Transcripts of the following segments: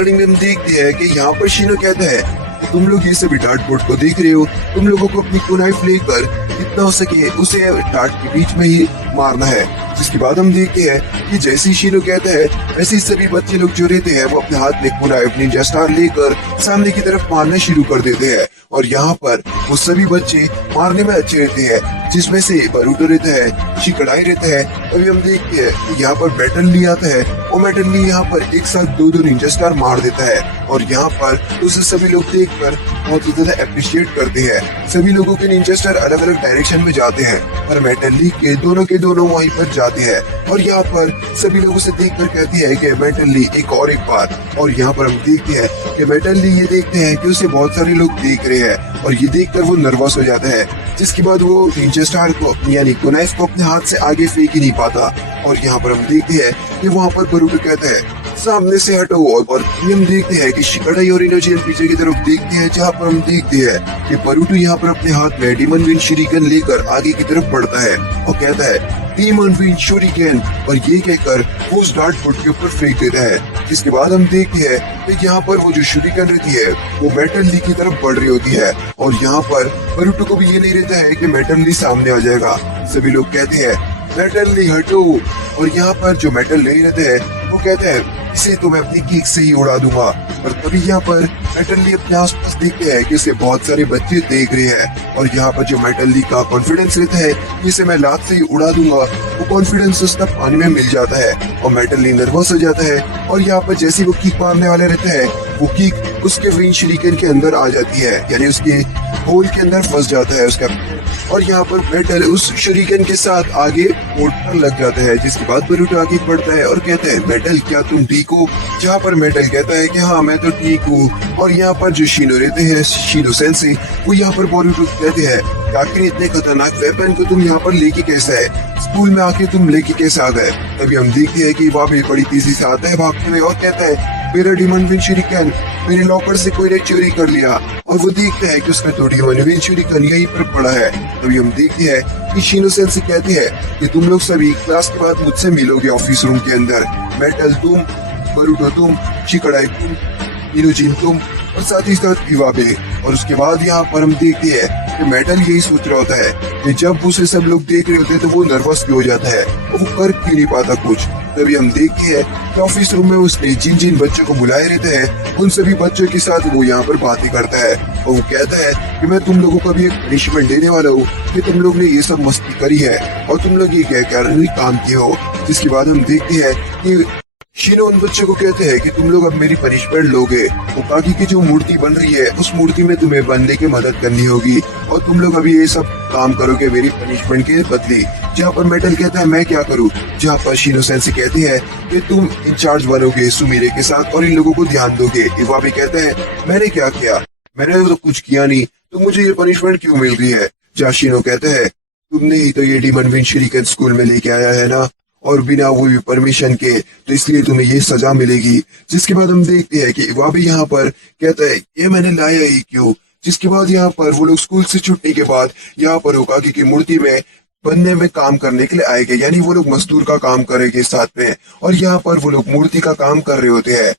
Starting में हम देखते हैं कि यहाँ पर शीनो कहता है कि तुम लोग ये सभी डार्ट बोर्ड को देख रहे हो, तुम लोगों को अपनी कुनाइफ लेकर जितना हो सके उसे डार्ट के बीच में ही मारना है। जिसके बाद हम देखते हैं कि जैसे ही शीनो कहता है वैसे ही सभी बच्चे लोग जो रहते हैं वो अपने हाथ में कुनाइफ निंजा स्टार लेकर सामने की तरफ मारना शुरू कर देते हैं। और यहाँ पर वो सभी बच्चे मारने में अच्छे रहते हैं, जिसमें से बरूटो रहता है, शिकड़ाई रहता है। अभी हम देखते हैं कि यहाँ पर मेटल ली आता है और मेटल ली यहाँ पर एक साथ दो निंजा स्टार मार देता है। और यहाँ पर उसे सभी लोग देखकर बहुत ही ज्यादा अप्रिशिएट करते हैं। सभी लोगों के निंजा स्टार अलग अलग डायरेक्शन में जाते हैं पर मेटल ली के दोनों वहीं पर जाते हैं। और यहाँ पर सभी लोग उसे देखकर कहते हैं कि मेटल ली एक बार। और यहाँ पर हम देखते हैं कि मेटल ली ये देखते हैं कि उसे बहुत सारे लोग देख रहे हैं और ये देखकर वो नर्वस हो जाता है। जिसके बाद वो निंजा स्टार को यानी कुनाइफ को अपने हाथ से आगे फेंक ही नहीं पाता। और यहाँ पर हम देखते हैं कि वहाँ पर बरूटो कहता है सामने से हटो। और हम देखते हैं कि शिकड़ाई और इनोजी पीछे की तरफ देखते हैं, जहाँ पर हम देखते हैं कि बरूटो यहाँ पर अपने हाथ में डीमन विंड शूरिकेन लेकर आगे की तरफ बढ़ता है और कहता है डीमन विंड शूरिकेन, और ये कहकर वो उस डार्ट बोर्ड के ऊपर फेंक देता है। जिसके बाद हम देखते हैं कि यहाँ पर वो जो शूरिकेन रहती है वो मेटल ली की तरफ बढ़ रही होती है। और यहाँ पर बरूटो को भी ये नहीं रहता है कि मेटल ली सामने आ जाएगा। सभी लोग कहते हैं मेटल ली हटो। और यहाँ पर जो मेटल ली रहते हैं वो कहते हैं इसे तो मैं अपनी किक से ही उड़ा दूंगा। और तभी यहाँ पर मेटल ली अपने आसपास देखते हैं कि इसे बहुत सारे बच्चे देख रहे हैं। और यहाँ पर जो मेटल ली का कॉन्फिडेंस रहता है इसे मैं लात से ही उड़ा दूंगा, वो कॉन्फिडेंस उसका पानी में मिल जाता है और मेटल ली नर्वस हो जाता है। और यहाँ पर जैसे वो किक मारने वाले रहते हैं वो किक उसके विंड शूरिकेन के अंदर आ जाती है, यानी उसके होल के अंदर फंस जाता है उसका। और यहाँ पर मेटल उस शूरिकेन के साथ आगे बोर्ड पर लग जाता है। जिसके बाद बरूटो आगे बढ़ता है और कहता है मेटल क्या तुम ठीक हो? जहाँ पर मेटल कहता है कि हाँ मैं तो ठीक हूँ। और यहाँ पर जो शीनो रहते हैं, शीनो सेंसेई, वो यहाँ पर बरूटो कहते हैं आखिर इतने खतरनाक वेपन को तुम यहाँ पर लेके कैसे है, स्कूल में आके तुम लेके कैसे आ गए? तभी हम देखते हैं कि वहाँ भी बड़ी तेजी से आता है भागते हुए और कहता है मेरा डीमन विंड शूरिकेन मेरे लॉकर से कोई ने चोरी कर लिया। और वो देखता है कि उसका तो डीमन विंड शूरिकेन यहीं पर पड़ा है। तभी हम देखते हैं कि शीनो सेंसेई कहते हैं कि तुम लोग सभी क्लास के बाद मुझसे मिलोगे ऑफिस रूम के अंदर। मेटल तुम, बरूटो तुम, शिकड़ाई तुम, इनोजिन तुम और साथ ही साथ इवाबे। और उसके बाद यहाँ पर हम देखते हैं कि मेटल यही सोच रहा होता है कि जब उसे सब लोग देख रहे होते हैं तो वो नर्वस भी हो जाता है और वो कर क्यों नहीं पाता कुछ। तभी हम देखते हैं कि ऑफिस रूम में उसने जिन जिन बच्चों को बुलाए रहते हैं उन सभी बच्चों के साथ वो यहाँ पर बातें करता है। और वो कहता है कि मैं तुम लोगों को भी एक पनिशमेंट देने वाला हूँ कि तुम लोग ने ये सब मस्ती करी है और तुम लोग ये क्या काम किए हो। जिसके बाद हम देखते हैं कि शीनो उन बच्चों को कहते हैं कि तुम लोग अब मेरी पनिशमेंट लोगे। उकागी की जो मूर्ति बन रही है उस मूर्ति में तुम्हें बनने की मदद करनी होगी और तुम लोग अभी ये सब काम करोगे मेरी पनिशमेंट के बदले। जहाँ पर मेटल कहता है मैं क्या करूँ, जहाँ पर शीनो सेंसेई कहती है कि तुम इंचार्ज बनोगे सुमिरे के साथ और इन लोगों को ध्यान दोगे। इवाबे कहता है मैंने क्या किया, मैंने तो कुछ किया नहीं, तो मुझे ये पनिशमेंट क्यों मिल रही है? जहाँ शीनो कहता है तुमने ही तो ये डीमन विंड शूरिकेन स्कूल में लेके आया है ना, और बिना वो भी परमिशन के, तो इसलिए तुम्हें ये सजा मिलेगी। जिसके बाद हम देखते हैं कि इवाबे यहाँ पर कहता है ये मैंने लाया ही क्यों। जिसके बाद यहाँ पर वो लोग स्कूल से छुट्टी के बाद यहाँ पर उकागी की मूर्ति में बनने में काम करने के लिए आएंगे, यानी वो लोग मजदूर का काम करेंगे साथ में। और यहाँ पर वो लोग मूर्ति का काम कर रहे होते हैं।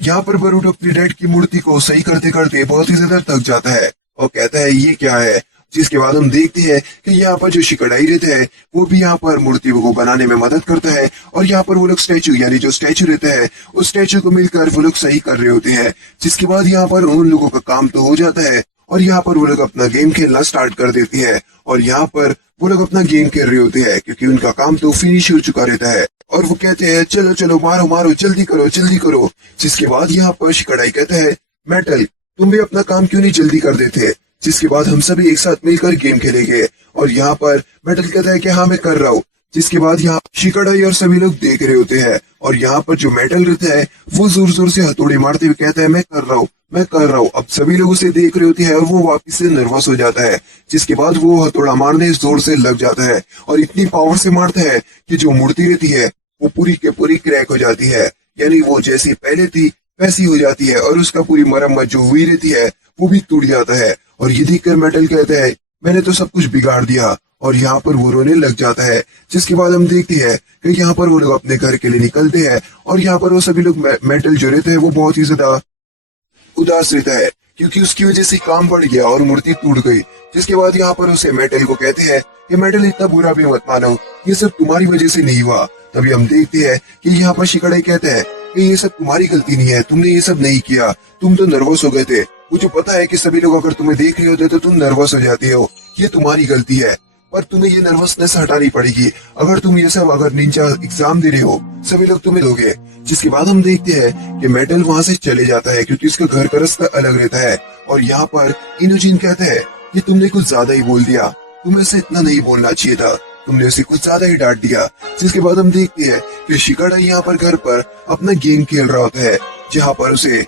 यहाँ पर बरूटो अपनी डैड की मूर्ति को सही करते करते बहुत ही ज्यादा थक जाता है और कहता है ये क्या है। जिसके बाद हम देखते हैं कि यहाँ पर जो शिकड़ाई रहते हैं वो भी यहाँ पर मूर्ति को बनाने में मदद करता है। और यहाँ पर वो लोग स्टैचू यानी जो स्टैचू रहता है उस स्टैचू को मिलकर वो लोग सही कर रहे होते हैं। जिसके बाद यहाँ पर उन लोगों का काम तो हो जाता है और यहाँ पर वो लोग अपना गेम खेलना स्टार्ट कर देते हैं। और यहाँ पर वो लोग अपना गेम खेल रहे होते हैं क्योंकि उनका काम तो फिनिश हो चुका रहता है। और वो कहते हैं चलो चलो मारो मारो जल्दी करो जल्दी करो। जिसके बाद यहाँ पर शिकड़ाई कहता है मेटल तुम भी अपना काम क्यों नहीं जल्दी कर देते। जिसके बाद हम सभी एक साथ मिलकर गेम खेलेंगे। और यहाँ पर मेटल कहता है कि हाँ मैं कर रहा हूँ। जिसके बाद यहाँ शिकड़ाई और सभी लोग देख रहे होते हैं और यहाँ पर जो मेटल रहता है वो जोर जोर से हथौड़ी मारते हुए कहता है मैं कर रहा हूँ मैं कर रहा हूँ। अब सभी लोग उसे देख रहे होते हैं और वो वापस से नर्वस हो जाता है। जिसके बाद वो हथौड़ा मारने जोर से लग जाता है और इतनी पावर से मारता है कि जो मूर्ति रहती है वो पूरी के पूरी क्रैक हो जाती है, यानी वो जैसी पहले थी वैसी हो जाती है और उसका पूरी मरम्मत जो हुई रहती है वो भी टूट जाता है। और ये देखकर मेटल कहता है मैंने तो सब कुछ बिगाड़ दिया और यहाँ पर वो रोने लग जाता है। जिसके बाद हम देखते हैं कि यहाँ पर वो लोग अपने घर के लिए निकलते हैं और यहाँ पर वो सभी लोग मेटल जो रहते हैं वो बहुत ही ज्यादा उदास रहता है क्योंकि उसकी वजह से काम बढ़ गया और मूर्ति टूट गई। जिसके बाद यहाँ पर उसे मेटल को कहते हैं कि मेटल इतना बुरा भी मत मानो, ये सब तुम्हारी वजह से नहीं हुआ। तभी हम देखते हैं कि यहाँ पर शिकड़ाई कहते हैं कि ये सब तुम्हारी गलती नहीं है, तुमने ये सब नहीं किया, तुम तो नर्वस हो गए थे। मुझे पता है कि सभी लोग अगर तुम्हें देख रहे होते तो तुम नर्वस हो जाते हो, ये तुम्हारी गलती है, पर तुम्हें ये नर्वसनेस हटानी पड़ेगी। अगर तुम ये सब अगर निंजा एग्जाम दे रहे हो सभी लोग तुम्हें दोगे। जिसके बाद हम देखते हैं कि मेटल वहां से चले जाता है क्योंकि उसका घर का रास्ता अलग रहता है। और यहाँ पर इनोजिन कहते हैं कि तुमने कुछ ज्यादा ही बोल दिया, तुम्हें ऐसे इतना नहीं बोलना चाहिए था, तुमने उसे कुछ ज्यादा ही डांट दिया। जिसके बाद हम देखते हैं कि शिकाड़ा यहाँ पर घर पर अपना गेम खेल रहा होता है जहाँ पर उसे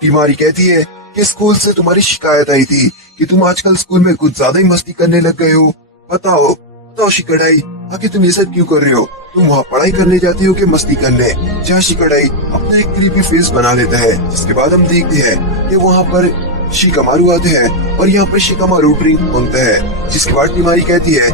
टीमारी कहती है कि स्कूल से तुम्हारी शिकायत आई थी कि तुम आजकल स्कूल में कुछ ज्यादा ही मस्ती करने लग गए हो। बताओ शिकड़ाई, आखिर तुम ये सब क्यों कर रहे हो? तुम वहाँ पढ़ाई करने जाते हो कि मस्ती करने? जहाँ शिकड़ाई अपना एक क्रीपी फेस बना लेता है। जिसके बाद हम देखते हैं कि वहाँ पर शिकामारू आते हैं और यहाँ पर शिकामारू ड्रिंक मांगता है। जिसके बाद टीमारी कहती है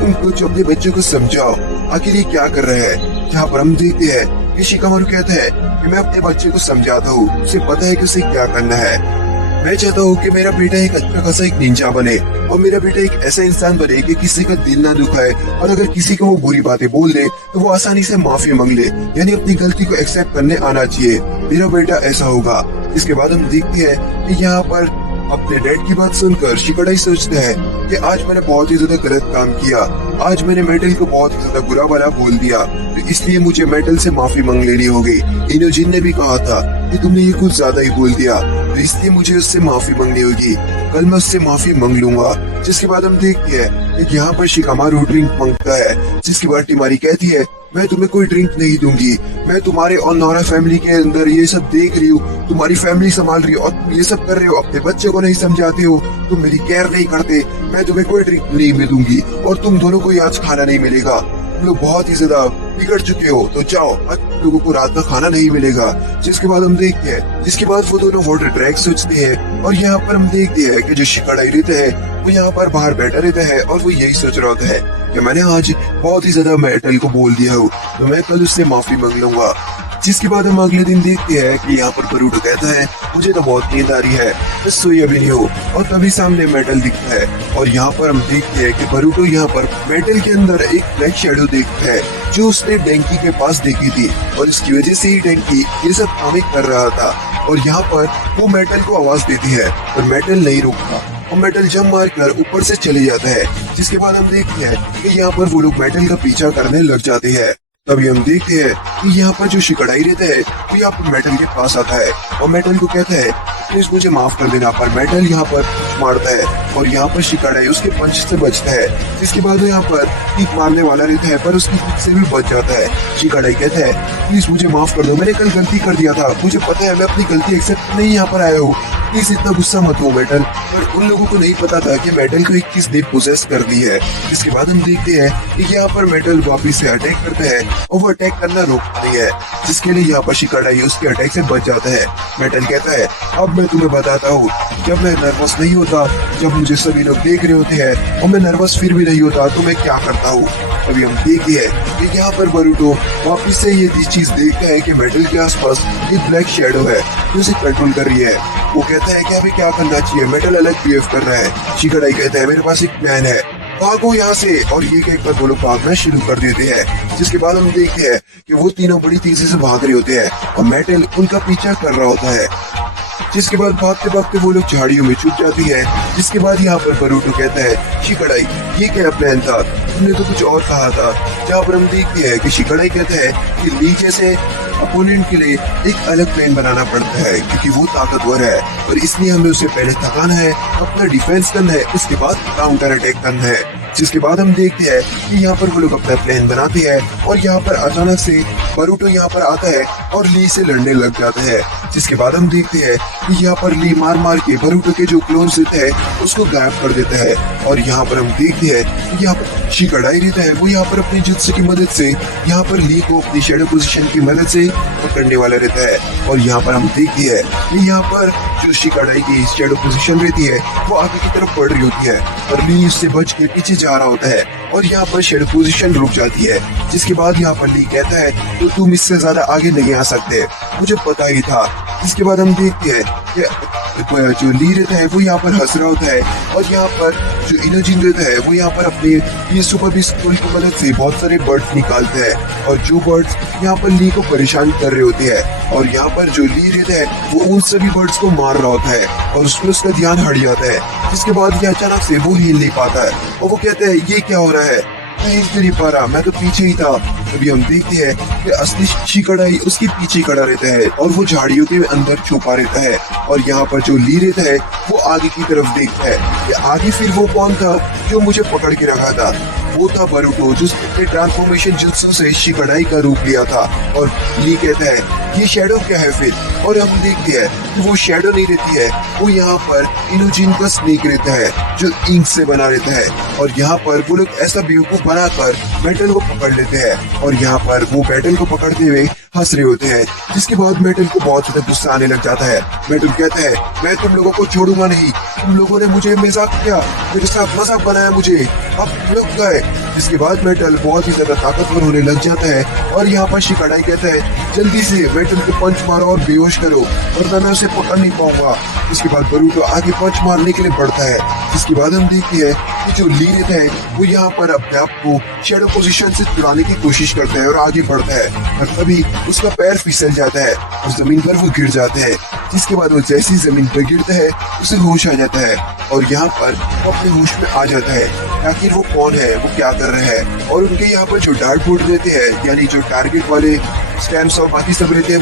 तुम कुछ अपने बच्चों को समझाओ, आखिर ये क्या कर रहे हैं। यहाँ पर हम देखते हैं कि शिकामारू कहता है कि मैं अपने बच्चे को समझाता हूँ, उसे पता है कि उसे क्या करना है। मैं चाहता हूँ कि मेरा बेटा एक अच्छा खासा एक निंजा बने और मेरा बेटा एक ऐसा इंसान बने कि किसी का दिल ना दुखाए, और अगर किसी को वो बुरी बातें बोल दे तो वो आसानी से माफी मांग ले, यानी अपनी गलती को एक्सेप्ट करने आना चाहिए। मेरा बेटा ऐसा होगा। इसके बाद हम देखते हैं कि यहाँ पर अपने डैड की बात सुनकर शिकड़ाई सोचता है कि आज मैंने बहुत ही ज्यादा गलत काम किया, आज मैंने मेटल को बहुत ही ज्यादा बुरा भला बोल दिया, तो इसलिए मुझे मेटल से माफी मांग लेनी होगी। इनोजिन ने भी कहा था कि तुमने ये कुछ ज्यादा ही बोल दिया, तो इसलिए मुझे उससे माफी मांगनी होगी, कल मैं उससे माफी मांग लूंगा। जिसके बाद हम देखते हैं कि यहाँ पर शिकामारू ड्रिंक मांगता है। जिसके बाद टीमारी कहती है मैं तुम्हें कोई ड्रिंक नहीं दूंगी, मैं तुम्हारे और नोरा फैमिली के अंदर ये सब देख रही हूँ, तुम्हारी फैमिली संभाल रही हो और तुम ये सब कर रहे हो, अपने बच्चे को नहीं समझाते हो, तुम मेरी केयर नहीं करते, मैं तुम्हें कोई ड्रिंक नहीं दूंगी और तुम दोनों को आज खाना नहीं मिलेगा, तुम लोग बहुत ही ज्यादा बिगड़ चुके हो, तो जाओ, आज लोगों को रात का खाना नहीं मिलेगा। जिसके बाद हम देखते हैं, जिसके बाद वो दोनों वाटर ट्रैक सोचते हैं और यहाँ पर हम देखते हैं कि जो शिकाड़ाई रहता है वो यहाँ पर बाहर बैठा रहता है और वो यही सोच रहा होता है कि मैंने आज बहुत ही ज्यादा मेटल को बोल दिया हूँ, तो मैं कल उससे माफी मांग लूंगा। जिसके बाद हम अगले दिन देखते हैं कि यहाँ पर बरूटो कहता है मुझे तो बहुत नींद आ रही है, मैं सोई अभी नहीं हूँ, और तभी सामने मेटल दिखता है और यहाँ पर हम देखते हैं कि बरूटो यहाँ पर मेटल के अंदर एक ब्लैक शेडो देखता है जो उसने डेंकी के पास देखी थी, और इसकी वजह से ही डेंकी ये सब कामिक कर रहा था। और यहाँ पर वो मेटल को आवाज देती है पर मेटल नहीं रुकता और मेटल जंप मारकर ऊपर से चले जाता है। जिसके बाद हम देखते हैं कि यहाँ पर वो लोग मेटल का पीछा करने लग जाते हैं। तभी हम देखते हैं कि यहाँ पर जो शिकाड़ाई रहता है वो यहाँ पर मेटल के पास आता है और मेटल को कहता है प्लीज मुझे माफ कर देना, पर मेटल यहाँ पर मारता है और यहाँ पर शिकाड़ाई उसके पंच से बचता है। जिसके बाद वो यहाँ पर किक मारने वाला रहता है पर उसकी किक से भी बच जाता है। शिकाड़ाई कहता है प्लीज मुझे माफ कर दो, मैंने कल गलती कर दिया था, मुझे पता है मैं अपनी गलती एक्सेप्ट नहीं यहाँ पर आया हूँ, प्लीज इतना गुस्सा मत हो मेटल। पर उन लोगों को नहीं पता था कि मेटल को एक किसने पोजेस कर दी है। इसके बाद हम देखते हैं कि यहाँ पर मेटल वापिस से अटैक करता है और वो अटैक करना रोकती है, जिसके लिए यहाँ पर शिकाड़ाई उसके अटैक से बच जाता है। मेटल कहता है अब मैं तुम्हें बताता हूँ, जब मैं नर्वस नहीं होता, जब मुझे सभी लोग देख रहे होते हैं और मैं नर्वस फिर भी नहीं होता तो मैं क्या करता हूँ। अभी हम देखते हैं कि यहाँ पर बरूटो वापिस से ये चीज देखता है कि मेटल के आसपास एक ब्लैक शेडो है जो उसे कंट्रोल कर रही है। वो कहता है कि अभी क्या करना चाहिए, मेटल अलग बिहेव कर रहा है। शिकाड़ाई कहता है मेरे पास एक प्लान है, भागो यहाँ से, और ये कहकर वो लोग भागना शुरू कर देते हैं। जिसके बाद हम देखते हैं कि वो तीनों बड़ी तेजी से भाग रहे होते हैं और मेटल उनका पीछा कर रहा होता है। जिसके बाद भागते भागते वो लोग झाड़ियों में छुप जाती है। जिसके बाद यहाँ पर बरूटो कहता है शिकाड़ाई ये क्या प्लान था, तुमने तो कुछ और कहा था। जहाँ पर हम देखते हैं कि शिकाड़ाई कहता है कि ली जैसे अपोनेंट के लिए एक अलग प्लान बनाना पड़ता है क्योंकि वो ताकतवर है और इसलिए हमें उसे पहले थकाना है, अपना डिफेंस करना है, उसके बाद काउंटर अटैक करना है। जिसके बाद हम देखते हैं कि यहाँ पर वो लोग अपना प्लान बनाते हैं और यहाँ पर अचानक से बरूटो यहाँ पर आता है और ली से लड़ने लग जाता है। जिसके बाद हम देखते हैं कि यहाँ पर ली मार मार के बरूटो के जो क्लोन्स रहते हैं उसको गायब कर देता है। और यहाँ पर हम देखते हैं कि यहाँ पर शिकाड़ाई रहता है, वो यहाँ पर अपनी जुत्सु की मदद से यहाँ पर ली को अपनी शेडो पोजीशन की मदद से पकड़ने वाला रहता है। और यहाँ पर हम देखते हैं कि यहाँ पर जो शिकाड़ाई की शेडो पोजीशन रहती है वो आगे की तरफ बढ़ रही होती है और ली उससे बच के पीछे जा रहा होता है और यहाँ पर शेडो पोजीशन रुक जाती है। जिसके बाद यहाँ पर ली कहता है तो तुम इससे ज्यादा आगे नहीं आ सकते, मुझे पता ही था। इसके बाद हम देखते हैं कि जो ली रहता है वो यहाँ पर हंस रहा होता है और यहाँ पर जो इनोजिन रहता है वो यहाँ पर अपने ये सुपर बीस्ट टूल की मदद से बहुत सारे बर्ड्स निकालते हैं और जो बर्ड्स यहाँ पर ली को परेशान कर रहे होते हैं और यहाँ पर जो ली रहता है वो उन सभी बर्ड्स को मार रहा होता है और उसमें उसका ध्यान हट जाता है। जिसके बाद ये अचानक से वो हिल नहीं पाता है और वो कहता है ये क्या हो रहा है, मैं हिल नहीं पा रहा, मैं तो पीछे ही था। अभी हम देखते हैं कि असली शिकड़ाई उसके पीछे खड़ा रहता है और वो झाड़ियों के अंदर छुपा रहता है और यहाँ पर जो ली रहता है वो आगे की तरफ देखता है कि आगे फिर वो कौन था जो मुझे पकड़ के रखा था। वो था बरूटो जिसने ट्रांसफॉर्मेशन जुत्सु से शिकड़ाई का रूप लिया था। और ली कहता है ये शैडो क्या है फिर, और हम देखते हैं कि वो शैडो नहीं रहती है, वो यहाँ पर इनोजिन का स्नेक रहता है जो इंक से बना रहता है और यहाँ पर वो लोग ऐसा बेवकूफ बनाकर मेटल को पकड़ लेते हैं और यहाँ पर वो मेटल को पकड़ते हुए हंस रहे होते हैं। जिसके बाद मेटल को बहुत ज्यादा गुस्सा आने लग जाता है। मेटल कहता है मैं तुम लोगों को छोड़ूंगा नहीं, तुम लोगों ने मुझे मजाक किया, मेरे साथ मजाक बनाया मुझे, अब तुम लोग गए। जिसके बाद मेटल बहुत ही ज्यादा ताकतवर होने लग जाता है और यहाँ पर शिकड़ाई कहता है जल्दी से मेटल को पंच मारो और बेहोश करो वरना मैं उसे पकड़ नहीं पाऊंगा। इसके बाद बरूटो आगे पंच मारने के लिए बढ़ता है। जिसके बाद हम देखते हैं कि जो ली रहता है वो यहाँ पर अपने आप को शेडो पोजीशन से छुड़ाने की कोशिश करता है और आगे बढ़ता है और तभी उसका पैर फिसल जाता है और जमीन पर वो गिर जाता है। जिसके बाद वो जैसी जमीन पर गिरता है उसे होश आ जाता है और यहाँ पर वो अपने होश में आ जाता है आखिर वो कौन है, वो क्या कर रहे हैं। और उनके यहाँ पर जो डार्ट बोर्ड रहते हैं यानी जो टारगेट वाले स्टैम्प्स और बाकी सब रहते हैं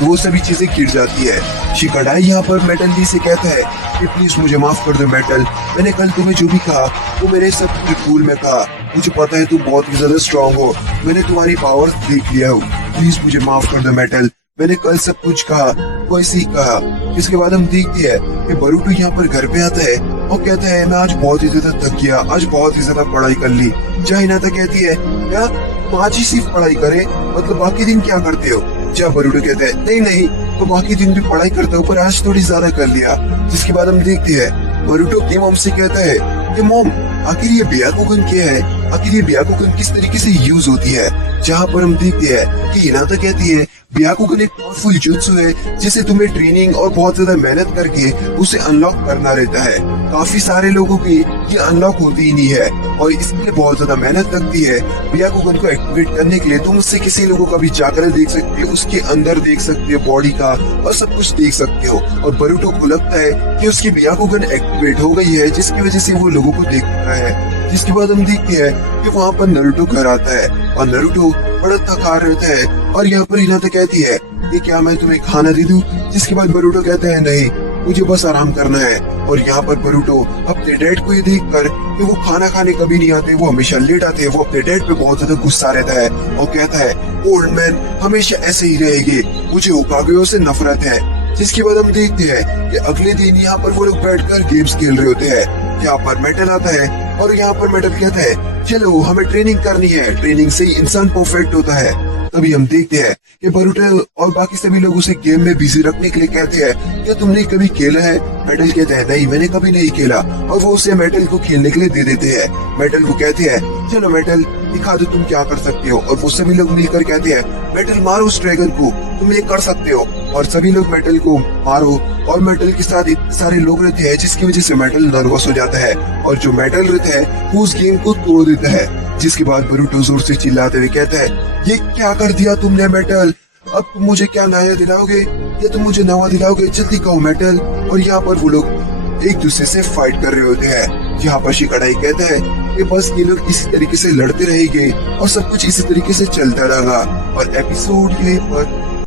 वो सभी चीजें गिर जाती है। शिकड़ाई यहाँ पर मेटल ली से कहता है कि प्लीज मुझे माफ कर दो मेटल, मैंने कल तुम्हें जो भी कहा वो मेरे सब स्कूल में कहा, मुझे पता है तुम बहुत ही ज्यादा स्ट्रांग हो, मैंने तुम्हारी पावर देख लिया हो, प्लीज मुझे माफ कर दो मेटल, मैंने कल सब कुछ कहा वैसे ही कहा। इसके बाद हम देखते हैं कि बरूटो यहाँ पर घर पे आता है और कहता है मैं आज बहुत ही ज्यादा थक गया, आज बहुत ही ज्यादा पढ़ाई कर ली। जहाँ हिनाता कहती है क्या तुम आज ही सिर्फ पढ़ाई करे, मतलब बाकी दिन क्या करते हो। जहाँ बरूटो कहता है नहीं नहीं तो बाकी दिन भी पढ़ाई करता हूँ पर आज थोड़ी ज्यादा कर लिया। जिसके बाद हम देखते हैं बरूटो अपनी मॉम से कहता है कि मॉम आखिर ये ब्याकुगन क्या है, आखिर ये ब्याकुगन किस तरीके से यूज होती है। जहाँ पर हम देखते हैं कि हिनाता कहती है ब्याकुगन एक पावरफुल जुत्सु है जिसे तुम्हें ट्रेनिंग और बहुत ज्यादा मेहनत करके उसे अनलॉक करना रहता है। काफी सारे लोगों की ये अनलॉक होती ही नहीं है और इसमें बहुत ज्यादा मेहनत लगती है। ब्याकुगन को एक्टिवेट करने के लिए तुम उससे किसी लोगों का भी जाकर देख सकते हो, उसके अंदर देख सकते हो बॉडी का और सब कुछ देख सकते हो। और बरूटो को लगता है कि उसकी ब्याकुगन एक्टिवेट हो गई है जिसकी वजह से वो लोगों को देख रहा है। जिसके बाद हम देखते हैं कि वहाँ पर नारुतो घर आता है और नारुतो बड़ा थका रहता है और यहाँ पर हिनाता कहती है कि क्या मैं तुम्हें खाना दे दूं। जिसके बाद बरूटो कहता है नहीं मुझे बस आराम करना है। और यहाँ पर बरूटो अपने डैड को ये देखकर कि वो खाना खाने कभी नहीं आते, वो हमेशा लेट आते हैं, वो अपने डैड पे बहुत ज्यादा गुस्सा रहता है और कहता है ओल्ड मैन हमेशा ऐसे ही रहेंगे, मुझे उकागेओ से नफरत है। जिसके बाद हम देखते हैं कि अगले दिन यहाँ पर वो लोग बैठकर गेम्स खेल रहे होते हैं। यहाँ पर मेटल आता है और यहाँ पर मेटल कहता है चलो हमें ट्रेनिंग करनी है, ट्रेनिंग से ही इंसान परफेक्ट होता है। तभी हम देखते हैं कि बरूटो और बाकी सभी लोग उसे गेम में बिजी रखने के लिए कहते हैं क्या तुमने कभी खेला है। मेटल कहता है नहीं मैंने कभी नहीं खेला और वो उसे मेटल को खेलने के लिए दे देते हैं। मेटल को कहते हैं चलो मेटल दिखा दो तुम क्या कर सकते हो। और वो सभी लोग मिलकर कहते हैं मेटल मारो उस ड्रैगन को, तुम ये कर सकते हो। और सभी लोग मेटल को मारो और मेटल के साथ इतने सारे लोग रहते हैं जिसकी वजह से मेटल नर्वस हो जाता है और जो मेटल रहता है वो उस गेम को तोड़ देता है। जिसके बाद बरूटो जोर से चिल्लाते हुए कहता है ये क्या कर दिया तुमने मेटल, अब तुम मुझे क्या नया दिलाओगे या तुम मुझे नवा दिलाओगे, जल्दी कहो मेटल। और यहाँ पर वो लोग एक दूसरे से फाइट कर रहे होते हैं। यहाँ पर शिकड़ाई कहता है कि बस ये लोग इसी तरीके से लड़ते रहेंगे और सब कुछ इसी तरीके से चलता रहेगा। और एपिसोड यहीं पर